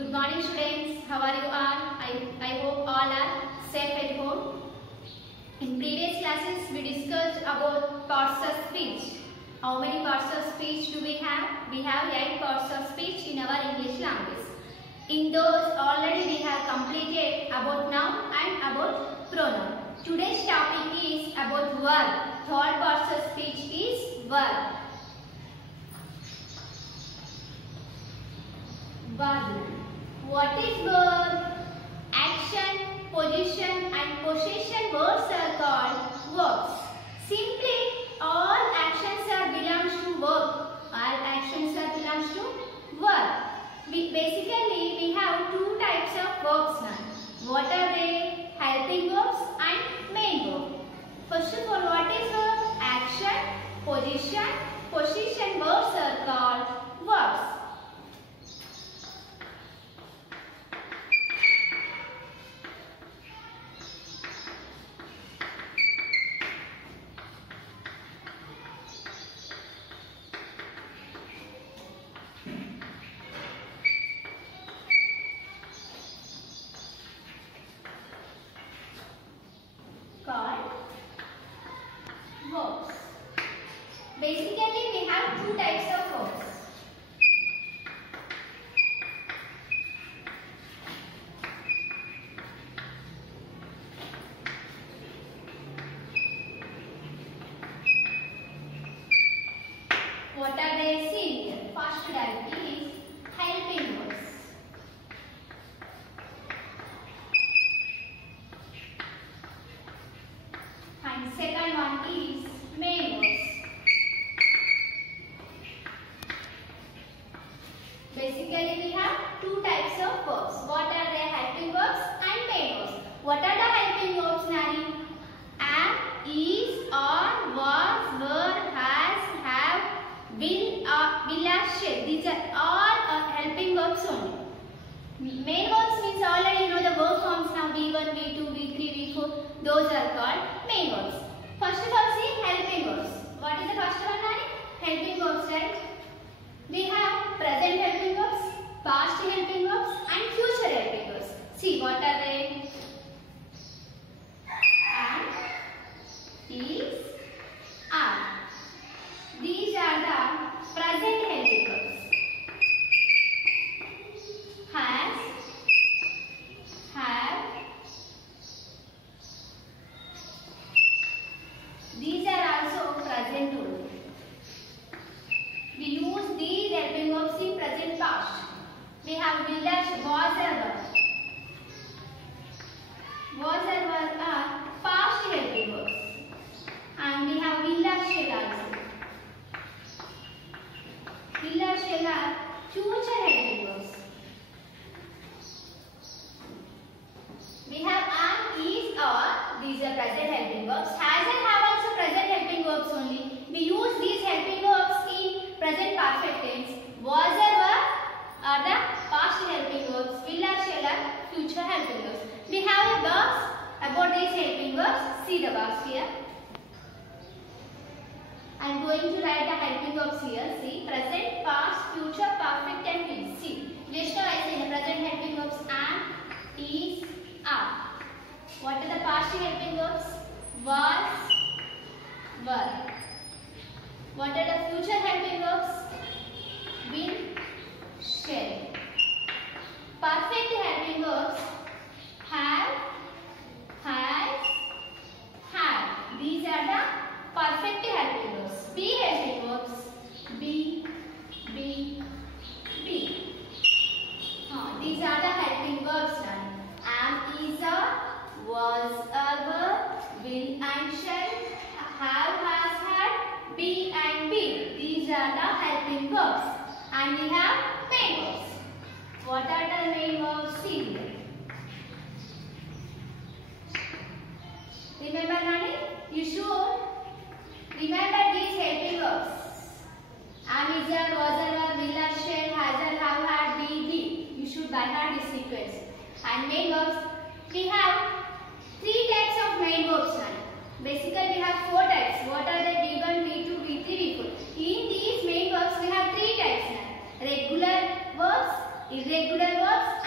Good morning students, how are you all? I hope all are safe at home. In previous classes we discussed about parts of speech. How many parts of speech do we have? We have 8 parts of speech in our English language. In those already we have completed about noun and about pronoun. Today's topic is about verb. Third parts of speech is verb. Verb. What is verb? Action, position and possession words are called verbs. Simply, all actions are belongs to verb. All actions are belongs to verb. Basically, we have 2 types of verbs now. What are they? Helping verbs and main verb. First of all, what is verb? Action, position, possession words are called verbs. Verbs. Basically, we have 2 types of verbs. What are they? See here. First type is helping verbs. And second one is main verbs. Basically, we have 2 types of verbs. What are they? Helping verbs and main verbs. What are the helping verbs, Nani? Am, is, are, was, were, has, have, will, are, shall. These are all helping verbs only. Main verbs means already you know the verb forms now. V1, V2, V3, V4. Those are called main verbs. First of all, see helping verbs. What is the first one, Nani? Helping verbs, right? We have present helping verbs, past helping verbs and future helping verbs. See what are they? Am, is, are. These are the present helping verbs. Has, have. These are also present only. We use these helping verbs in present past. We have village, was ever. Was ever are past helping verbs. And we have village shall also. Village shall are future helping verbs. We have am, is, are. These are present helping verbs. Has and have also present helping verbs only. We use these helping verbs in present perfect tense. Was or were are the past helping verbs. Will or shall are future helping verbs. We have a box about these helping verbs. See the box here. I am going to write the helping verbs here. See present, past, future, perfect and tense. See just now I say the present helping verbs am, is, are. What are the past helping verbs? Was, were. What are the future helping verbs? Will, shall. Perfect helping verbs have, has, had. These are the perfect helping verbs. Be helping verbs be, be. These are the helping verbs now. Am, is, are, was, were, will and shall, have, has, had, be and be. These are the helping verbs. And we have main verbs. What are the main verbs? See here. Remember, Nani? You should remember these helping verbs. Am, is, are, was, were, will, shall, has, have, had, be. You should by heart this sequence. And main verbs. We have 3 types of main verbs now. Basically, we have 4 types. What are the? V1, V2, V3, V4. In these main verbs, we have 3 types now. Regular verbs, irregular verbs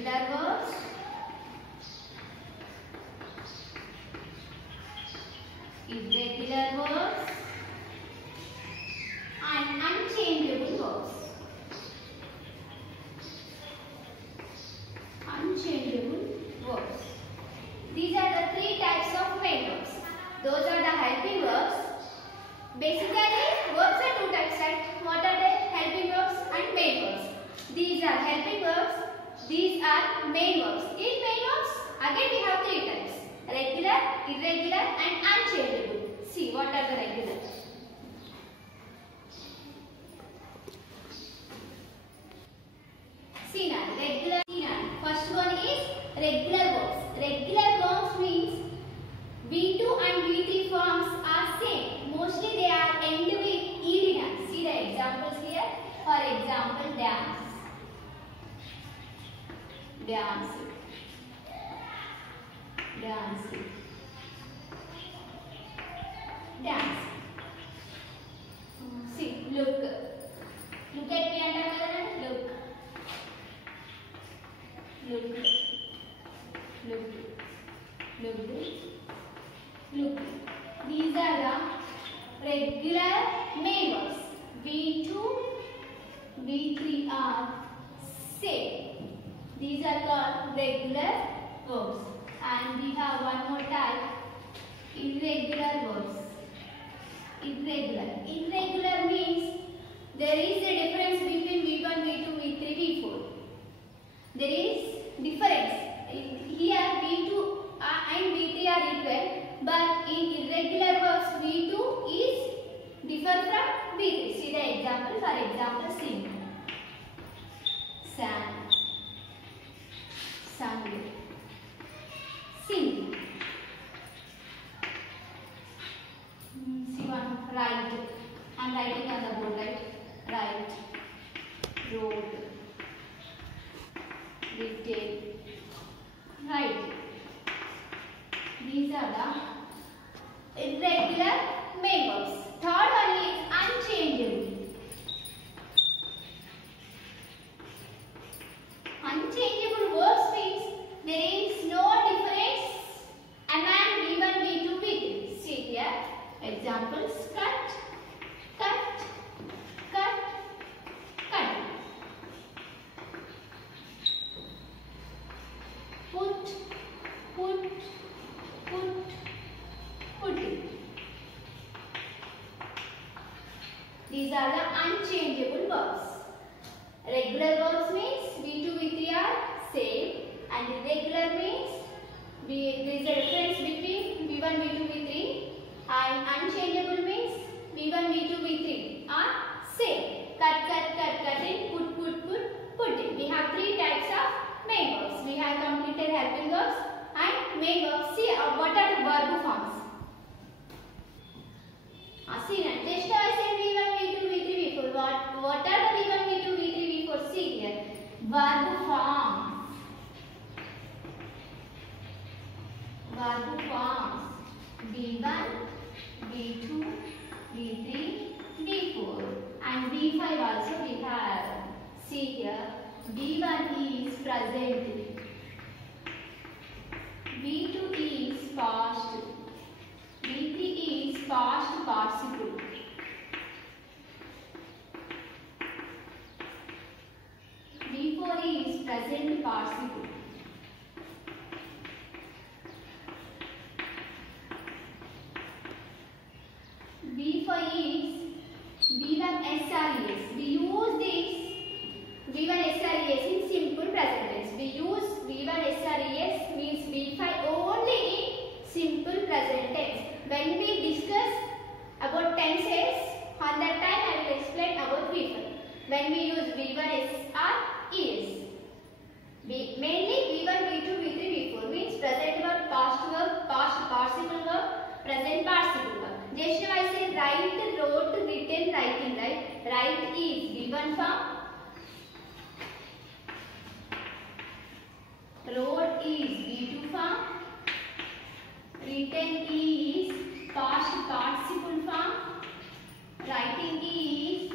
Regular verbs. Irregular verbs. And unchangeable verbs. Unchangeable verbs. These are the three types of main verbs. Those are the helping verbs. Basically, verbs are two types, right? What are they? Helping verbs and main verbs. These are helping verbs. These are main verbs. In main verbs, again we have three types: regular, irregular, and unchangeable. See, what are the regular? See now, regular. See now, first one is regular verbs. Regular verbs means V2 and V3 forms are same. Mostly they are end with ed. See the examples here. For example, dance, dance, dance, dance. See, look. Look at me under color. Look. Look. Look. Look. Look. These are the regular main verbs. V2, V3 are same. These are called regular verbs. And we have one more type, irregular verbs. Irregular. Irregular means there is a difference between V1, V2, V3, V4. There is difference. Here V2 and V3 are equal, but in irregular verbs V2 is differ from V3. See the example. For example, sing, sang, sung, sing. See one, write. I am writing on the board, right? Write, wrote, written, write. These are the irregular main verbs. Third one is unchangeable. Unchangeable verbs means there is no difference among V1, V2, V3. See here. Examples: cut, cut, cut, cut. Put, put, put, putting. These are the unchangeable verbs. Regular verbs means V2, V3 are same, and irregular means there is a difference between V1, V2, V3, and unchangeable means V1, V2, V3 are same. Cut, cut, cut, cutting, put, put, put, putting. We have three types of main verbs. We have completed helping verbs and main verbs. See what are the verb forms. See now, just now I said V1, V2, V3, V4. What are the V1, V2, V3, V4? See here. Verb forms. Verb forms. V1, V2, V3, V4. And V5 also we have. See here. V1 is present. V2 is past. V3 is past participle. V4 is present participle. V5 is V1 SRES. We use this V1 SRES in simple present tense. We use V1 SRES means V5 only in simple present tense. When we discuss about tenses, on that time I will explain about V5. When we use V1 SRES, mainly V1, V2, V3, V4 means present verb, past verb, past participle verb, present participle verb. Just now I said write, wrote, written, writing, right? Write is V1 form. Wrote is V2 form. Written is past participle form. Writing is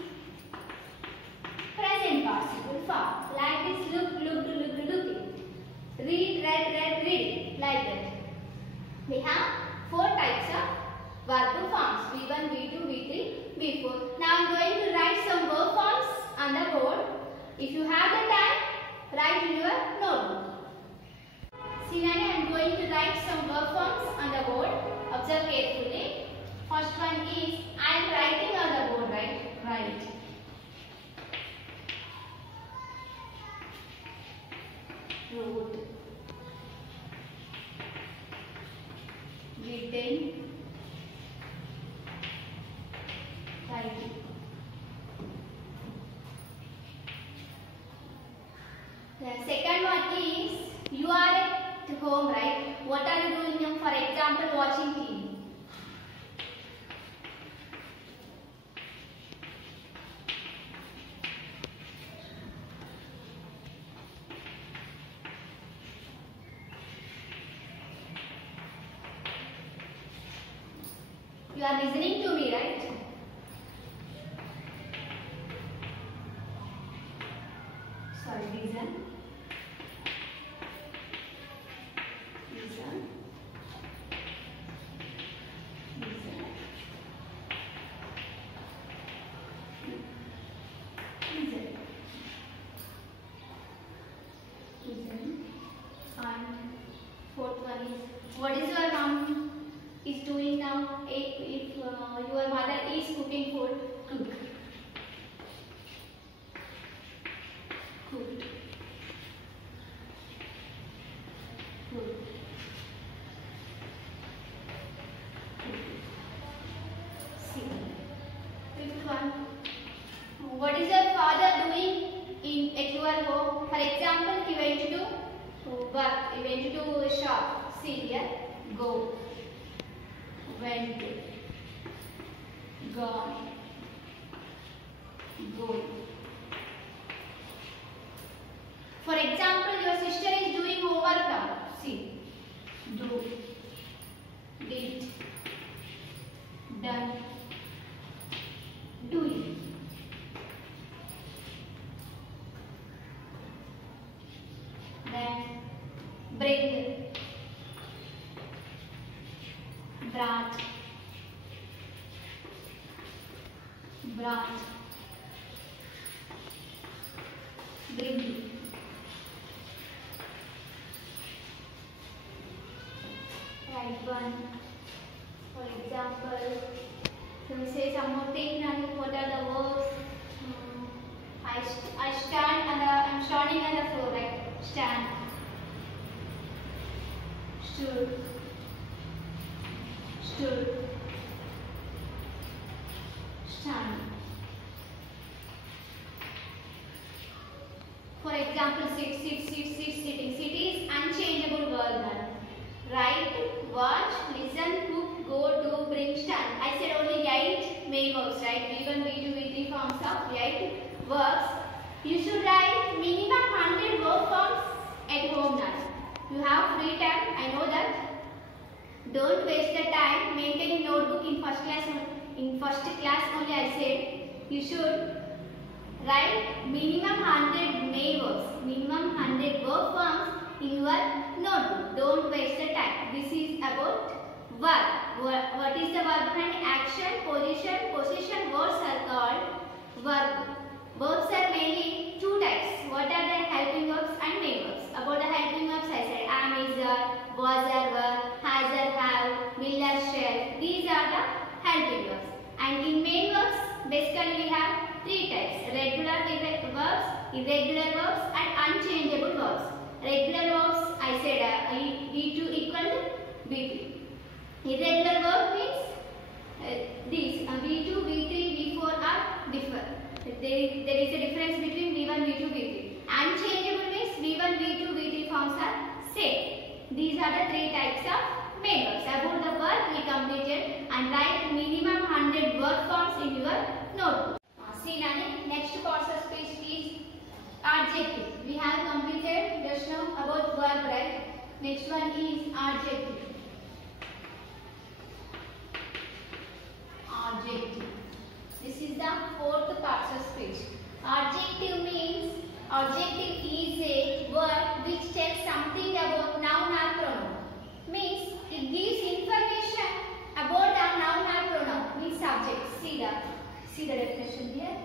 present participle form. Like this, look, look, look, looking. Read, read, read, read. Like that. We have 4 types of verb forms. V1, V2, V3, V4. Now I am going to write some verb forms on the board. If you have the time, write in your notebook. See, now I am going to write some verb forms on the board. Observe carefully. First one is, I am writing on the board, right? Write. Wrote. Written. Writing. The second one is, you are at home, right? What are you doing? For example, watching TV. You are listening to me, right? Sorry, listen. Listen. Listen. Listen. Listen. And fourth one is, what is your mom is doing now? If your mother is cooking food, cook. Cooked. Cooked. See. Fifth one. What is your father doing at your home? For example, he went to work. He went to a shop. See here. Go. Went. Gone. Go. For example, your sister is doing homework now. See. Do. Did. Done. Doing. Then bring. Brought. Brought. Bring. Right one. For example, can we say some more thing? What are the verbs? I stand and I'm standing on the floor, right? Stand. Stood. Stood. Stand. For example, sit, sitting. Sit is unchangeable verb. Write, watch, listen, cook, go, do, bring, stand. I said only 8 main verbs, right? V1, V2, V3 forms of 8 verbs. You should write minimum 100 verb forms at home now. You have free time, I know that. Don't waste the time. Maintain a notebook in first class. In first class only I said you should write minimum 100 main verbs. Minimum 100 verb forms in your notebook. Don't waste the time. This is about verb. What is the verb? Action, position, possession. Words are called verb. Verbs are mainly 2 types. What are the helping verbs and main verbs? About the helping verbs I said am, is, was, were, has, have, will, shall. These are the helping verbs. And in main verbs, basically we have 3 types. Regular verbs, irregular verbs and unchangeable verbs. Regular verbs I said V2 equal to V3. Irregular verb means these V2, V3, V4 are different. There is a difference between V1, V2, V3. Unchangeable means V1, V2, V3 forms are same. These are the 3 types of main verbs. About the verb we completed and write minimum 100 verb forms in your notebook. See Nani, next part of speech is adjective. We have completed just now about verb, right? Next one is adjective. Adjective. This is the 4th part of speech. Adjective means adjective is a word which tells something See the definition here.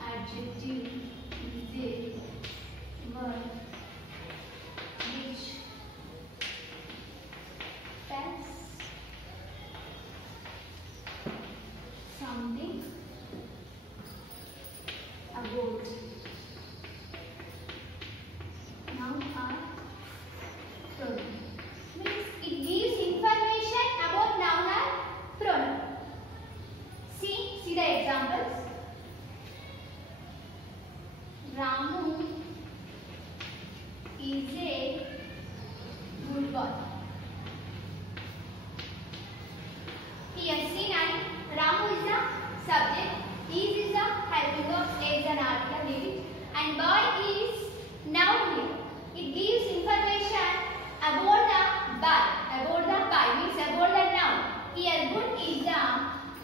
Adjective is a word which tells something about noun or pronoun. Means it gives information about noun or pronoun. See the examples. Ramu is a good boy. Here, see now, Ramu is the subject, is the helping verb, is an article, leave it, and boy is noun here. It gives information about the boy, means about the noun. Here, good is the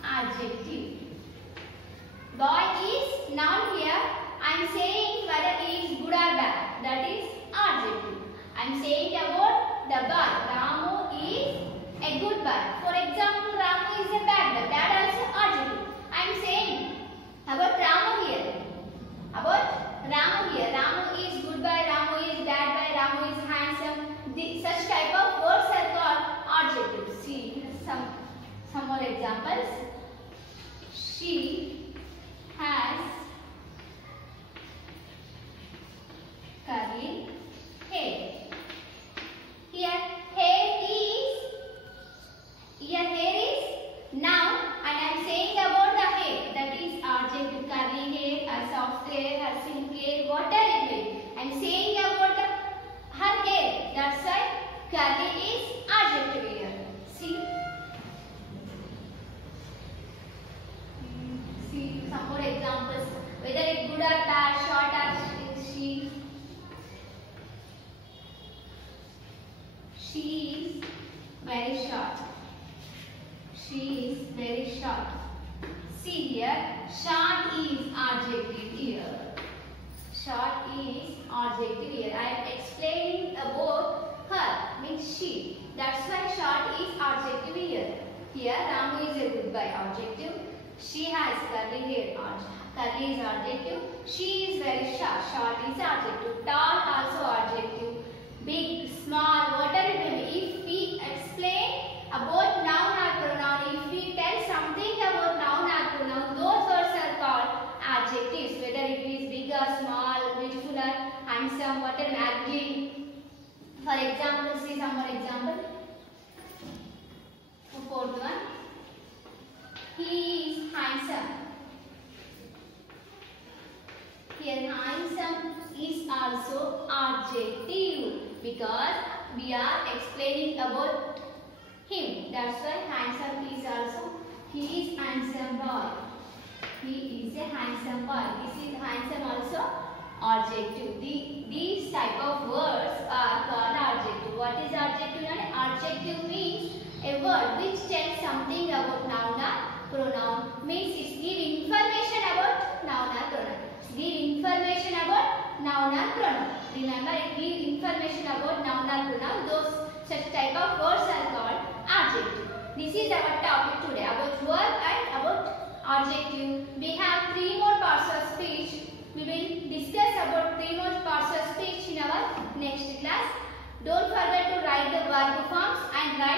adjective. Boy is noun here. I am saying whether he is good or bad. That is adjective. I am saying about the boy. Ramu is a good boy. For example, Ramu is a bad boy. That also adjective. I am saying about Ramu here. Ramu is good boy. Ramu is bad boy. Ramu is handsome. Such type of words are called adjectives. See some more examples. She has curly hair. Here hair is noun, and I am saying about the hair. That is adjective. Curly hair, her soft hair, her silk hair, whatever it is. I am saying about her hair. That's why curly is adjective here. See some more examples. Whether it's good or bad, short or she. She is very short. See here, short is adjective here. I am explaining about her, means she. That's why short is adjective here. Here, Ramu is a good boy, adjective. She has curly hair, curly is adjective. She is very short, short is adjective. Tall also adjective. Big, small, whatever it may be. If we explain about noun or pronoun, if we tell something about noun or pronoun, those words are called adjectives. Whether it is big or small, beautiful or handsome, whatever, ugly. For example, see some more example. The fourth one. He is handsome. Here handsome is also adjective because we are explaining about him. That's why handsome is also, he is handsome boy. He is a handsome boy. This is handsome also adjective. These type of words are called adjective. What is adjective? Adjective means a word which tells something about noun or pronoun. Means it gives information about noun or pronoun. Remember, it gives information about noun or pronoun. Those such type of words are called adjective. This is our topic today about verb and about adjective. We have 3 more parts of speech. We will discuss about 3 more parts of speech in our next class. Don't forget to write the verb forms and write